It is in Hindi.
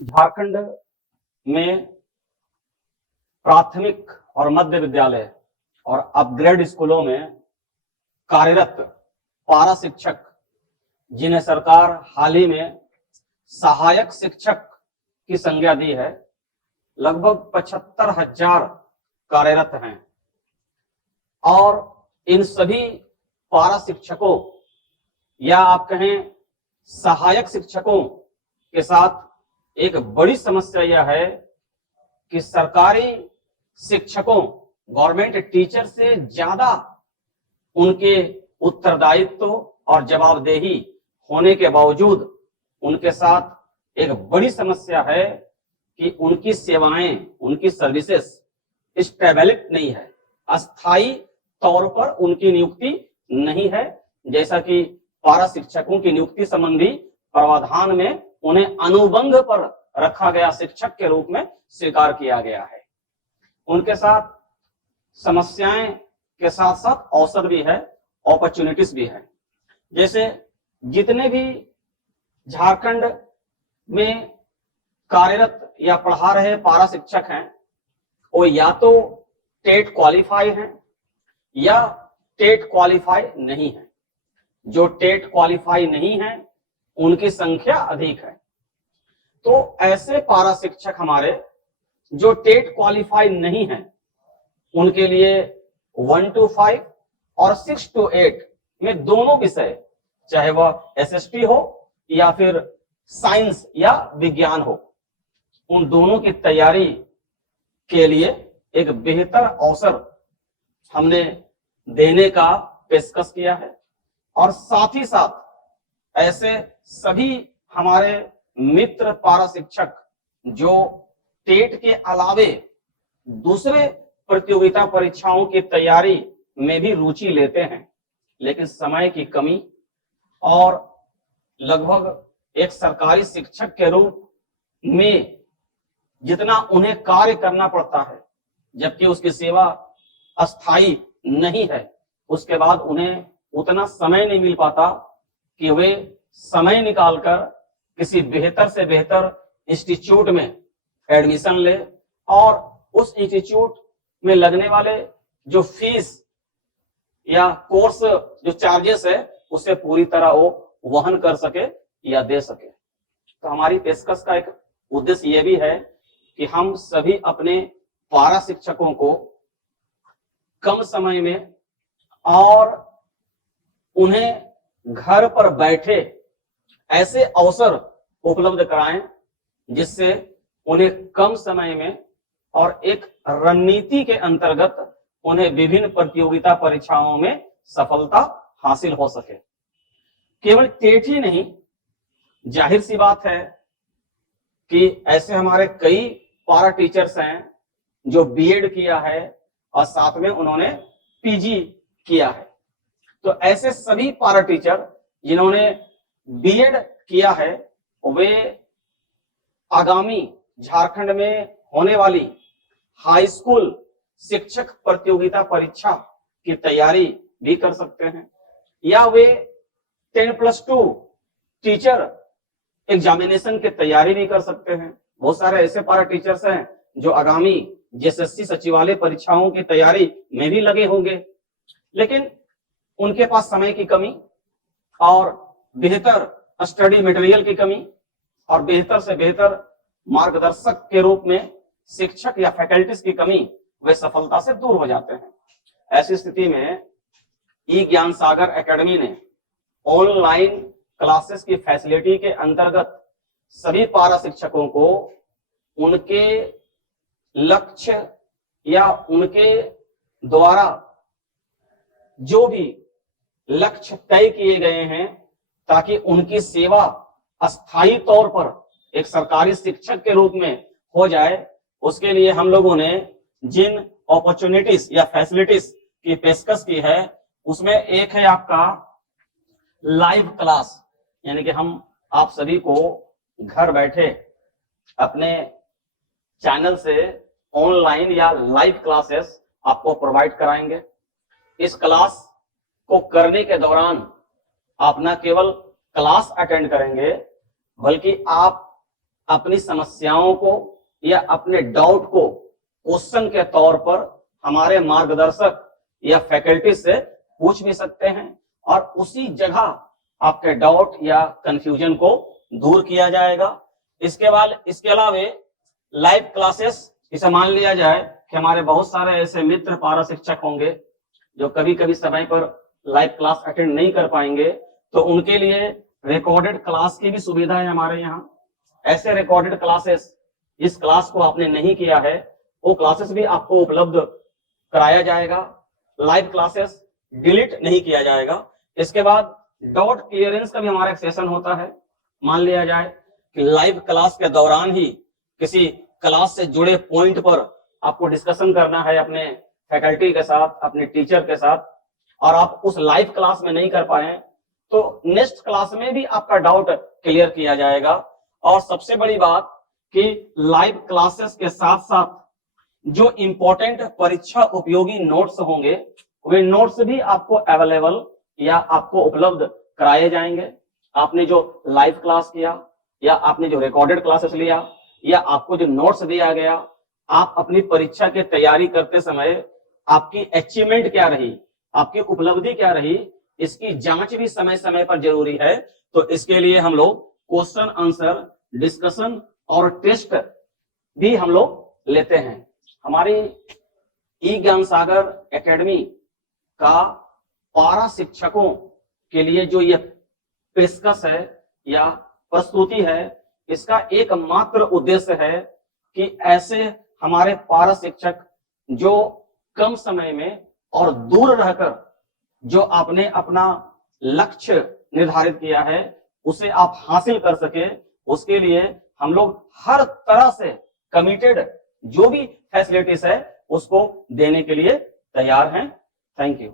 झारखंड में प्राथमिक और मध्य विद्यालय और अपग्रेड स्कूलों में कार्यरत पारा शिक्षक, जिन्हें सरकार हाल ही में सहायक शिक्षक की संज्ञा दी है, लगभग 75,000 कार्यरत हैं। और इन सभी पारा शिक्षकों या आप कहें सहायक शिक्षकों के साथ एक बड़ी समस्या यह है कि सरकारी शिक्षकों, गवर्नमेंट टीचर से ज्यादा उनके उत्तरदायित्व और जवाबदेही होने के बावजूद उनके साथ एक बड़ी समस्या है कि उनकी सेवाएं, उनकी सर्विसेज स्टेबलिटी नहीं है, अस्थायी तौर पर उनकी नियुक्ति नहीं है। जैसा कि पारा शिक्षकों की नियुक्ति संबंधी प्रावधान में उन्हें अनुबंध पर रखा गया शिक्षक के रूप में स्वीकार किया गया है। उनके साथ समस्याएं के साथ साथ अवसर भी है, अपॉर्चुनिटीज भी है। जैसे जितने भी झारखंड में कार्यरत या पढ़ा रहे पारा शिक्षक हैं, वो या तो टेट क्वालिफाई हैं या टेट क्वालिफाई नहीं है। जो टेट क्वालिफाई नहीं है उनकी संख्या अधिक है। तो ऐसे पारा शिक्षक हमारे जो टेट क्वालिफाई नहीं है, उनके लिए 1 to 5 और 6 to 8 में दोनों विषय, चाहे वह एसएसटी हो या फिर साइंस या विज्ञान हो, उन दोनों की तैयारी के लिए एक बेहतर अवसर हमने देने का पेशकश किया है। और साथ ही साथ ऐसे सभी हमारे मित्र पारा शिक्षक जो टेट के अलावे दूसरे प्रतियोगिता परीक्षाओं की तैयारी में भी रुचि लेते हैं, लेकिन समय की कमी और लगभग एक सरकारी शिक्षक के रूप में जितना उन्हें कार्य करना पड़ता है, जबकि उसकी सेवा अस्थाई नहीं है, उसके बाद उन्हें उतना समय नहीं मिल पाता कि वे समय निकालकर किसी बेहतर से बेहतर इंस्टीट्यूट में एडमिशन ले और उस इंस्टीट्यूट में लगने वाले जो फीस या कोर्स जो चार्जेस है उसे पूरी तरह वो वहन कर सके या दे सके। तो हमारी पेशकश का एक उद्देश्य ये भी है कि हम सभी अपने पारा शिक्षकों को कम समय में और उन्हें घर पर बैठे ऐसे अवसर उपलब्ध कराएं जिससे उन्हें कम समय में और एक रणनीति के अंतर्गत उन्हें विभिन्न प्रतियोगिता परीक्षाओं में सफलता हासिल हो सके। केवल टेट ही नहीं, जाहिर सी बात है कि ऐसे हमारे कई पारा टीचर्स हैं जो बीएड किया है और साथ में उन्होंने पीजी किया है। तो ऐसे सभी पारा टीचर जिन्होंने बीएड किया है, वे आगामी झारखंड में होने वाली हाई स्कूल शिक्षक प्रतियोगिता परीक्षा की तैयारी भी कर सकते हैं, या वे 10+2 टीचर एग्जामिनेशन की तैयारी भी कर सकते हैं। बहुत सारे ऐसे पारा टीचर्स हैं जो आगामी जेएसएससी सचिवालय परीक्षाओं की तैयारी में भी लगे होंगे, लेकिन उनके पास समय की कमी और बेहतर स्टडी मटेरियल की कमी और बेहतर से बेहतर मार्गदर्शक के रूप में शिक्षक या फैकल्टीज की कमी, वे सफलता से दूर हो जाते हैं। ऐसी स्थिति में ई ज्ञान सागर एकेडमी ने ऑनलाइन क्लासेस की फैसिलिटी के अंतर्गत सभी पारा शिक्षकों को उनके लक्ष्य या उनके द्वारा जो भी लक्ष्य तय किए गए हैं, ताकि उनकी सेवा अस्थायी तौर पर एक सरकारी शिक्षक के रूप में हो जाए, उसके लिए हम लोगों ने जिन अपॉर्चुनिटीज या फैसिलिटीज की पेशकश की है, उसमें एक है आपका लाइव क्लास, यानी कि हम आप सभी को घर बैठे अपने चैनल से ऑनलाइन या लाइव क्लासेस आपको प्रोवाइड कराएंगे। इस क्लास को करने के दौरान आप न केवल क्लास अटेंड करेंगे, बल्कि आप अपनी समस्याओं को या अपने डाउट को क्वेश्चन के तौर पर हमारे मार्गदर्शक या फैकल्टी से पूछ भी सकते हैं और उसी जगह आपके डाउट या कंफ्यूजन को दूर किया जाएगा। इसके अलावा लाइव क्लासेस, इसे मान लिया जाए कि हमारे बहुत सारे ऐसे मित्र पारा शिक्षक होंगे जो कभी कभी समय पर लाइव क्लास अटेंड नहीं कर पाएंगे, तो उनके लिए रिकॉर्डेड क्लास की भी सुविधा है हमारे यहाँ। ऐसे रिकॉर्डेड क्लासेस, इस क्लास को आपने नहीं किया है, वो क्लासेस भी आपको उपलब्ध कराया जाएगा। लाइव क्लासेस डिलीट नहीं किया जाएगा। इसके बाद डाउट क्लियरेंस का भी हमारा एक सेशन होता है। मान लिया जाए कि लाइव क्लास के दौरान ही किसी क्लास से जुड़े पॉइंट पर आपको डिस्कशन करना है अपने फैकल्टी के साथ, अपने टीचर के साथ, और आप उस लाइव क्लास में नहीं कर पाए तो नेक्स्ट क्लास में भी आपका डाउट क्लियर किया जाएगा। और सबसे बड़ी बात कि लाइव क्लासेस के साथ साथ जो इंपॉर्टेंट परीक्षा उपयोगी नोट्स होंगे, वे नोट्स भी आपको अवेलेबल या आपको उपलब्ध कराए जाएंगे। आपने जो लाइव क्लास किया या आपने जो रिकॉर्डेड क्लासेस लिया या आपको जो नोट्स दिया गया, आप अपनी परीक्षा की तैयारी करते समय आपकी अचीवमेंट क्या रही, आपकी उपलब्धि क्या रही, इसकी जांच भी समय समय पर जरूरी है। तो इसके लिए हम लोग क्वेश्चन आंसर डिस्कशन और टेस्ट भी हम लोग लेते हैं। हमारी ई ज्ञान सागर एकेडमी का पारा शिक्षकों के लिए जो ये पेशकश है या प्रस्तुति है, इसका एकमात्र उद्देश्य है कि ऐसे हमारे पारा शिक्षक जो कम समय में और दूर रहकर जो आपने अपना लक्ष्य निर्धारित किया है उसे आप हासिल कर सके, उसके लिए हम लोग हर तरह से कमिटेड, जो भी फैसिलिटीज है उसको देने के लिए तैयार हैं। Thank you.